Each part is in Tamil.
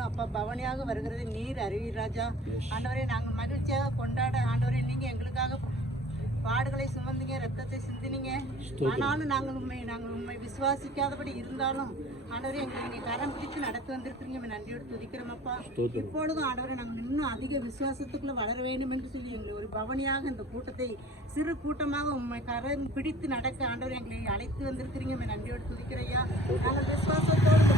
நாளிலும் அப்பா பவனியாக வருகிறது நீர் அறிவீர் ராஜா. ஆண்டவரே நாங்கள் மகிழ்ச்சியாக கொண்டாட ஆண்டவரே நீங்க எங்களுக்காக பாடுகளை சுமந்தீங்க, ரத்தத்தை சிந்தினீங்க. ஆனாலும் நாங்கள் உண்மை விசுவாசிக்காதபடி இருந்தாலும் ஆண்டவரே எங்களை நீங்க கரம் பிடித்து நடத்தி வந்திருக்கிறீங்க. நன்றியோடு துதிக்கிறோமப்பா. இப்பொழுதும் ஆண்டவரை நாங்கள் இன்னும் அதிக விசுவாசத்துக்குள்ள வளர வேண்டும் என்று சொல்லி எங்களை ஒரு பவனியாக இந்த கூட்டத்தை சிறு கூட்டமாக உண்மை கரம் பிடித்து நடக்க ஆண்டவர் எங்களை அழைத்து வந்திருக்கிறீங்க. நன்றியோடு துதிக்கிறையா. நாங்கள் விசுவாசத்தோடு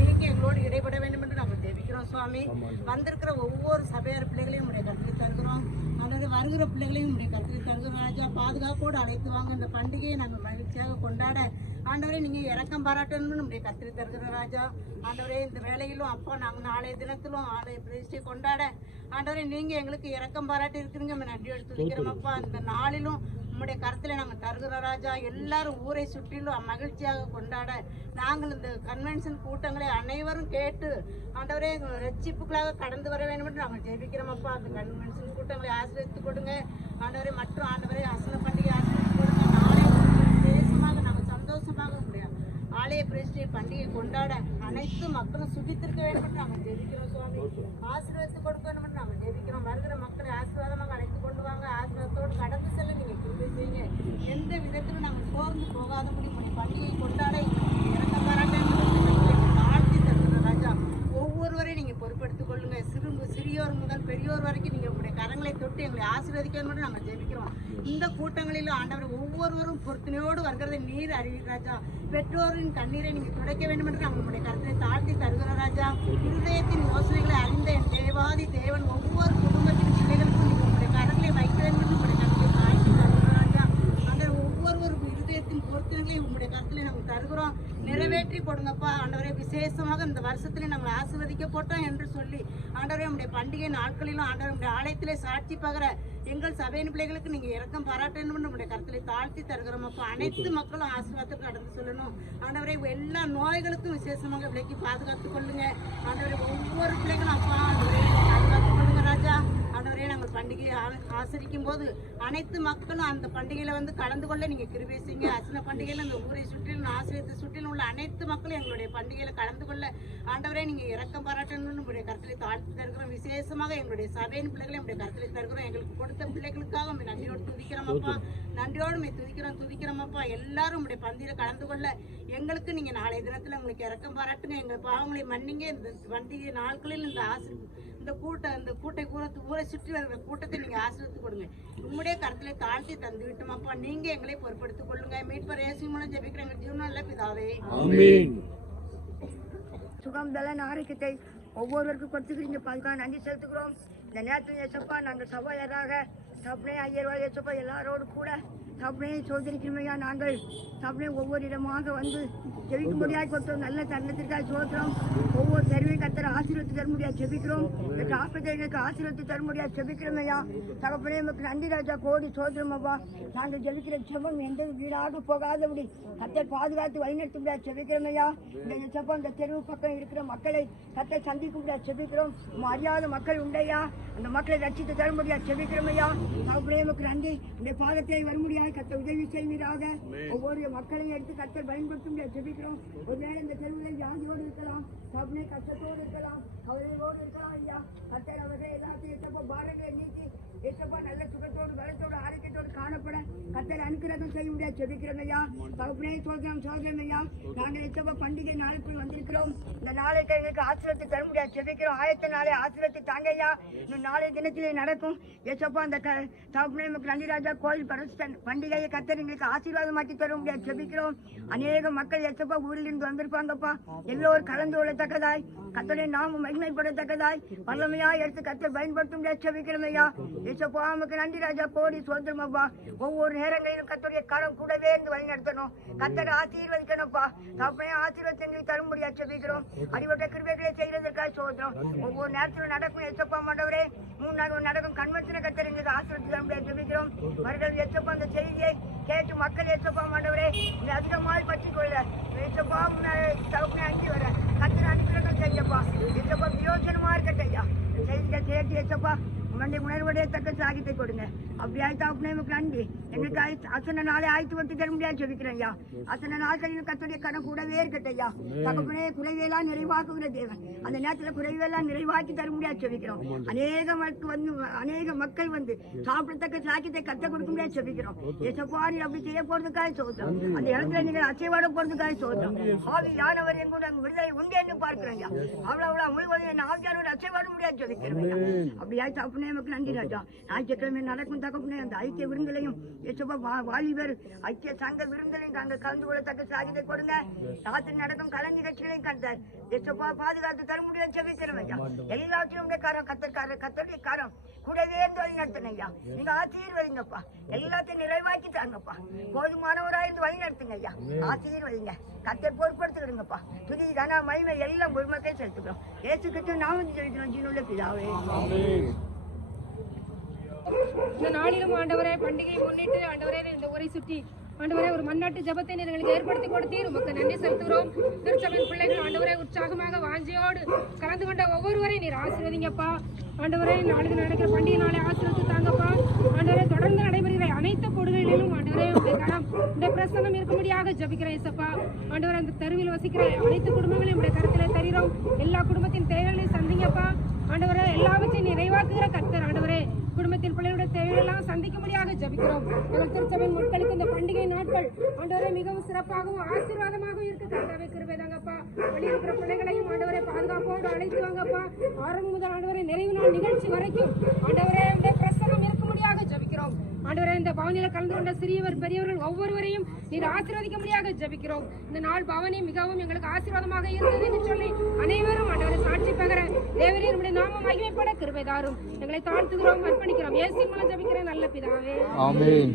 நீங்க எங்களோடு இடைபட வேண்டும் என்று நாங்கள் தெரிவிக்கிறோம் சுவாமி. வந்திருக்கிற ஒவ்வொரு சபையார் பிள்ளைகளையும் உடைய கருத்தில் தருகிறோம். அல்லது வருகிற பிள்ளைகளையும் உடைய கருத்தில் தருகிறோம் ராஜா. பாதுகாப்போடு அழைத்து வாங்க. இந்த பண்டிகையை நாங்கள் மகிழ்ச்சியாக கொண்டாட ஆண்டவரே நீங்க இறக்கம் பாராட்டணும்னு நம்முடைய கருத்தில் தருகிறோம் ராஜா. ஆண்டவரே இந்த வேலையிலும் அப்போ நாங்கள் நாளைய தினத்திலும் ஆலய பிரதிஷ்டை கொண்டாட ஆண்டவரே நீங்க எங்களுக்கு இறக்கம் பாராட்டி இருக்கிறீங்க. நன்றி எடுத்து வைக்கிறோம் அப்பா. இந்த நாளிலும் உம்முடைய கருத்துல நாங்கள் தருகிறோம் ராஜா. எல்லாரும் ஊரை சுற்றிலும் மகிழ்ச்சியாக கொண்டாட நாங்கள் இந்த கன்வென்ஷன் கூட்டங்களை அனைவரும் கேட்டு ஆண்டவரே ரட்சிப்புகளாக கடந்து வர வேண்டும் என்று நாங்கள் ஜெபிக்கிறோம் அப்பா. அந்த கன்வென்ஷன் கூட்டங்களை ஆசிரியத்து கொடுங்க ஆண்டவரே. மற்றும் ஆண்டவரே அசன பண்டிகை ஆசிரியத்து கொடுங்க. நாளை தேசமாக நாங்கள் சந்தோஷமாக முடியாது ஆலய பிரதிஷ்டை பண்டிகை கொண்டாட அனைத்து மக்களும் சுகித்திருக்க வேண்டும் என்று நாங்கள் ஜெபிக்கிறோம் சுவாமி. ஆசீர்வாதத்தை கொடுக்க வேண்டும் என்று நாங்கள் ஜெபிக்கிறோம். வருகிற மக்களை ஆசீர்வாதமாக அழைத்து கொண்டு வாங்க. ஆசீர்வாதத்தோடு கடந்து செல்ல நீங்க கிருபை செய்யுங்க. எந்த விதத்திலும் நாங்கள் சோர்ந்து போகாதபடி பண்டிகை கொண்டாட இறக்க பாராட்ட வாழ்த்தி தருகிறோம் ராஜா. ஒவ்வொருவரையும் நீங்க பொறுப்பெடுத்துக் கொள்ளுங்க. சிறியோர் முதல் பெரியோர் வரைக்கும் நீங்க உங்களுடைய கரங்களை தொட்டு எங்களை ஆசீர்வதிக்க வேண்டும் என்று நாங்கள் ஜெபிக்கிறோம். இந்த கூட்டங்களிலும் ஆண்டவர் ஒவ்வொருவரும் பொறுத்தனையோடு வருகிறதை நீர் அறிவீர் ராஜா. பெற்றோரின் கண்ணீரை நீங்க துடைக்க வேண்டும் என்று நாங்கள் உங்களுடைய கருத்தை தாழ்த்தி தருகிறோம் ராஜா. இருதயத்தின் யோசனைகளை அறிந்த என் தேவாதி தேவன் ஒவ்வொரு குடும்பத்தின் பிள்ளைகளுக்கும் நீங்க உங்களுடைய கரங்களை வைக்க வேண்டும் என்று உங்களுடைய கருத்தை தாழ்த்தி தருகிறோம் ராஜா. ஆண்டவர் ஒவ்வொரு இருதயத்தின் பொறுத்தனைகளை உங்களுடைய கருத்துல நாங்கள் தருகிறோம். நிறைவேற்றி கொடுங்கப்பா ஆண்டவரை. விசேஷமாக இந்த வருஷத்திலே நாங்கள் ஆசீர்வதிக்கப்பட்டோம் என்று சொல்லி ஆண்டவரே நம்முடைய பண்டிகை நாட்களிலும் ஆண்டவர் நம்முடைய ஆலயத்திலே சாட்சி பகர எங்கள் சபையின் பிள்ளைகளுக்கு நீங்க இறக்கம் பாராட்டணும் நம்முடைய கருத்திலே தாழ்த்தி தருகிறோம் அப்பா. அனைத்து மக்களும் ஆசீர்வாதத்துக்கு கடந்து சொல்லணும் ஆண்டவரை. எல்லா நோய்களுக்கும் விசேஷமாக விலைக்கு பாதுகாத்துக் கொள்ளுங்க ஆண்டவரை. ஒவ்வொரு பிள்ளைகளும் அப்பா ஆண்டவரே பாதுகாத்துக் கொள்ளுங்க ராஜா. ஆண்டவரே நாங்கள் பண்டிகையை ஆசரிக்கும் போது அனைத்து மக்களும் அந்த பண்டிகையில வந்து கலந்து கொள்ள நீங்க கிருபை செய்யுங்க. அசன பண்டிகையில இந்த ஊரை சுற்றிலும் ஆசிரியத்தை சுற்றிலும் உள்ள அனைத்து மக்களும் எங்களுடைய பண்டிகையில கலந்து கொள்ள ஆண்டவரே நீங்க இறக்கம் பாராட்டணும்னு உங்களுடைய கருத்திலே தாழ்த்தி தருகிறோம். விசேஷமாக எங்களுடைய சபையின் பிள்ளைகளை எங்களுடைய கருத்திலே தருகிறோம். எங்களுக்கு கொடுத்த பிள்ளைகளுக்காக நன்றியோடு துதிக்கிறோம் அப்பா. நன்றியோடு துதிக்கிறோம் அப்பா. எல்லாரும் உங்களுடைய பந்தியில கலந்து கொள்ள எங்களுக்கு நீங்க நாளைய தினத்துல உங்களுக்கு இறக்கம் பாராட்டுங்க. எங்கள் பாவங்களை மன்னிங்க. இந்த பண்டிகை நாட்களில் இந்த கூட்டை ஊரை சுற்றி வருகிற கூட்டத்தை நீங்க ஆசிரியத்து கொடுங்க. உங்களுடைய கருத்திலே தாழ்த்தி தந்து விட்டோம் அப்பா. நீங்க எங்களை பொறுப்படுத்திக் கொள்ளுங்க. மீட்பர் இயேசு மூலம் ஜெபிக்கிற எங்கள் ஜீவனல்ல பிதாவே. சுகம் பலன் ஆரோக்கியத்தை ஒவ்வொருவருக்கும் கொடுத்துக்கிறீங்க. பாதுகாப்பு நன்றி செலுத்துகிறோம். இந்த நேரத்தில் ஏசப்பா நாங்கள் சபையராக தப்பனே ஐயர்வாள் ஏசப்பா எல்லாரோடு கூட தப்பனையை சோதரிக்கிறமையா. நாங்கள் தப்பனை ஒவ்வொரு இடமாக வந்து ஜெபிக்கும்படியாக கொடுத்தோம். நல்ல தருணத்திற்காக சோதரம். ஒவ்வொரு தெருவையும் கத்தர ஆசீர்வத்து தர முடியாது ஜெபிக்கிறோம். இந்த ஆஸ்பத்திரிகளுக்கு ஆசீர்வத்து தர முடியாது ஜெபிக்கிறோமையா. தகப்பனே நமக்கு நன்றி ராஜா. கோடி சோதரம் அப்பா. நாங்கள் ஜெபிக்கிற ஜெபம் எந்த வீடாக போகாதபடி கத்தை பாதுகாத்து வழிநடத்த முடியாது ஜெபிக்கிறோமையா. இந்த ஜெபம் இந்த தெருவு பக்கம் இருக்கிற மக்களை கத்தை சந்திக்க முடியாது ஜெபிக்கிறோம். அறியாத மக்கள் உண்டையா அந்த மக்களை ரட்சித்து தர முடியாது ஜெபிக்கிறோமையா. தகப்பனே நமக்கு நன்றி. இந்த பாதத்தை வர முடியாது கத்த உதவி செய்வீராக. ஒவ்வொரு மக்களையும் எடுத்து கத்தர் பயன்படுத்த முடியாது ஜெபிக்கிறோம். ஒரு நேரம் இந்த தெருவில் ஜாதியோடு இருக்கலாம், தகப்பனே கஷ்டத்தோடு இருக்கலாம், கவலையோடு இருக்கலாம் ஐயா. கத்தர் அவர்கள் எல்லாத்தையும் எத்தப்போ பாரங்களை நீக்கி எத்தப்பா நல்ல சுகத்தோடு பலத்தோடு ஆரோக்கியத்தோடு காணப்பட கத்தர் அனுக்கிரகம் செய்ய முடியாது ஜெபிக்கிறோம் ஐயா. தகப்பனே சோதரம் ஐயா. நாங்கள் எத்தப்போ பண்டிகை நாளுக்குள் வந்திருக்கிறோம். இந்த நாளைக்கு எங்களுக்கு ஆசிரியத்தை தர முடியாது ஜெபிக்கிறோம். ஆயத்த நாளை ஆசிரியத்தை தாங்க ஐயா. இன்னும் நாளைய தினத்திலே நடக்கும் ஏசப்பா. அந்த தகப்பனே நமக்கு நன்றி ராஜா. கோயில் பண்டிகையை கத்தர் எங்களுக்கு ஆசீர்வாதமாக்கி தர முடியாது ஜெபிக்கிறோம். அநேக மக்கள் எச்சப்பா ஊரில் இருந்து வந்திருப்பாங்கப்பா. எல்லோரும் கலந்து கொள்ளத்தக்கதாய் கத்தரை நாம மகிமைப்படத்தக்கதாய் வல்லமையா எடுத்து கத்தர் பயன்படுத்த முடியாது ஜெபிக்கிறோம் ஐயா. ஏசப்பா நமக்கு நன்றி ராஜா. கோடி சோதரம் அப்பா. ஒவ்வொரு நேரங்களிலும் கத்தருடைய கரம் கூடவே இருந்து வழி நடத்தணும். கத்தரை ஆசீர்வதிக்கணும்ப்பா. தப்பே ஆசீர்வாதத்தை எங்களுக்கு தர முடியாது ஜெபிக்கிறோம். அடிபட்ட கிருபைகளை செய்யறதுக்காக சோதரம். ஒவ்வொரு நேரத்திலும் நடக்கும் எச்சப்பா மாண்டவரே. 3 நாள் நடக்கும் கன்வென்ஷனை கத்தர் எங்களுக்கு ஆசீர்வதித்து தர முடியாது ஜெபிக்கிறோம். அவர்கள் எச்சப்பா அந்த செய்தியை கேட்டு மக்கள் ஏற்றப்பா மாண்டவரே இந்த அதிகமாக பற்றி கொள்ள ஏற்றப்பா தகப்பனை அனுப்பி வர கத்தனை அனுப்பிடணும் செய்யப்பா. ஏற்றப்பா பிரயோஜனமா இருக்கட்டும் ஐயா. செய்திகள் கேட்டு ஏற்றப்பா அந்த உணர்வடையத்தக்க சாகித்தை கொடுங்க. அப்படியாய் தகப்பனே உமக்கு நன்றி. எங்களுக்கு அசன நாளை ஆய்த்து வந்து தர முடியாது ஜெபிக்கிறேன் ஐயா. அசன நாட்களில் கர்த்தருடைய கரம் கூடவே இருக்கட்டும் ஐயா. தகப்பனே குறைவையெல்லாம் நிறைவாக்குகிற தேவன். அந்த நேரத்தில் குறைவையெல்லாம் நிறைவாக்கி தர முடியாது ஜெபிக்கிறோம். அநேக மக்கள் வந்து சாப்பிடத்தக்க சாக்கியத்தை கத்த கொடுக்க முடியாது ஜெபிக்கிறோம். ஏசப்பா நீர் அப்படி செய்ய போறதுக்காக சோதம். அந்த இடத்துல நீங்கள் அசைவாட போறதுக்காக சோதம். ஆவியானவர் எங்கூட விடுதலை உண்டு என்று பார்க்கிறோம் ஐயா. அவ்வளவு முழுவதும் என் ஆவியானவர் அசைவாட முடியாது ஜெபிக்கிறோம். அப்படியா தகப்பனே நமக்கு நன்றி ராஜா. ஞாயிற்றுக்கிழமை நடக்கும் தகப்பனே அந்த ஐக்கிய விருந்திலையும் ஏசப்பா வாலிபர் ஐக்கிய சங்க விருந்திலையும் தாங்கள் கலந்து கொள்ளத்தக்க சாகியத்தை கொடுங்க. ராத்திரி நடக்கும் கலை நிகழ்ச்சிகளையும் கண்டார் ஏசப்பா பாதுகாத்து தர முடியாது ஜெபிக்கிறோம் ஐயா. எல்லாவற்றிலும் காரம் கத்தருடைய காரம் கூடவே இருந்து வழி நடத்துங்க ஐயா. நீங்க ஆசீர்வதிங்கப்பா. எல்லாத்தையும் நிறைவாக்கி தாங்கப்பா. போதுமானவராயிருந்து வழி நடத்துங்க ஐயா. ஆசீர்வதிங்க. கத்தர் பொறுப்படுத்துக்கிறீங்கப்பா. துதி கன மகிமை எல்லாம் பொறுமக்களை செலுத்துக்கிறோம். ஏசு கிறிஸ்து நாமத்தில் ஜெபிக்கிறோம் ஜீவனுள்ள பிதாவே. இந்த நாளிலும் ஆண்டவரே பண்டிகையை முன்னிட்டு ஆண்டவரே இந்த ஊரை சுற்றி ஆண்டவரே ஒரு மன்னாட்டு ஜபத்தை எங்களுக்கு ஏற்படுத்தி கொடுத்தீர். உமக்கு நன்றி செலுத்துகிறோம். திருச்சபையின் பிள்ளைகள் ஆண்டவரே உற்சாகமாக வாஞ்சியோடு கலந்து கொண்ட ஒவ்வொருவரையும் நீர் ஆசீர்வதிங்கப்பா. ஆண்டவரே நாளுக்கு நடக்கிற பண்டிகை நாளை ஆசீர்வதித்து தாங்கப்பா. ஆண்டவரே தொடர்ந்து நடைபெறுகிற அனைத்து கொடுகளிலும் ஆண்டவரே இந்த பிரசனம் இருக்கும்படியாக ஜபிக்கிறேன் இசப்பா. ஆண்டவரே அந்த தெருவில் வசிக்கிற அனைத்து குடும்பங்களையும் உடைய கருத்திலே தருகிறோம். எல்லா குடும்பத்தின் தேவைகளையும் சந்திங்கப்பா. ஆண்டவரே எல்லாவற்றையும் நிறைவாக்குகிற கர்த்தர் ஆண்டவரே குடும்பத்தின் பிள்ளைகளுடைய தேவையெல்லாம் சந்திக்கும்படியாக ஜபிக்கிறோம். எங்கள் திருச்சபையின் மக்களுக்கு இந்த பண்டிகை நாட்கள் ஆண்டவரே மிகவும் சிறப்பாகவும் ஆசீர்வாதமாகவும் இருக்க கர்த்தாவே கிருபை தாங்கப்பா. வெளியிருக்கிற பிள்ளைகளையும் ஆண்டவரே பாதுகாப்போடு அழைத்து வாங்கப்பா. ஆரம்பம் முதல் ஆண்டவரே நிறைவு நாள் நிகழ்ச்சி வரைக்கும் ஆண்டவரே இந்த பிரசனம் இருக்கும்படியாக ஜபிக்கிறோம். ஆண்டவரே இந்த பவனியில கலந்து கொண்ட சிறியவர் பெரியவர்கள் ஒவ்வொருவரையும் நீர் ஆசீர்வதிக்கும்படியாக ஜபிக்கிறோம். இந்த நாள் பவனி மிகவும் எங்களுக்கு ஆசீர்வாதமாக இருந்தது என்று சொல்லி அனைவரும் ஆண்டவரை சாட்சி பகர தேவரே நம்முடைய நாமம் மகிமைப்பட கிருபை தாரும். எங்களை தாழ்த்துகிறோம், அர்ப்பணிக்கிறோம். இயேசுவின் மூலம் ஜபிக்கிறேன் நல்ல பிதாவே. ஆமென்.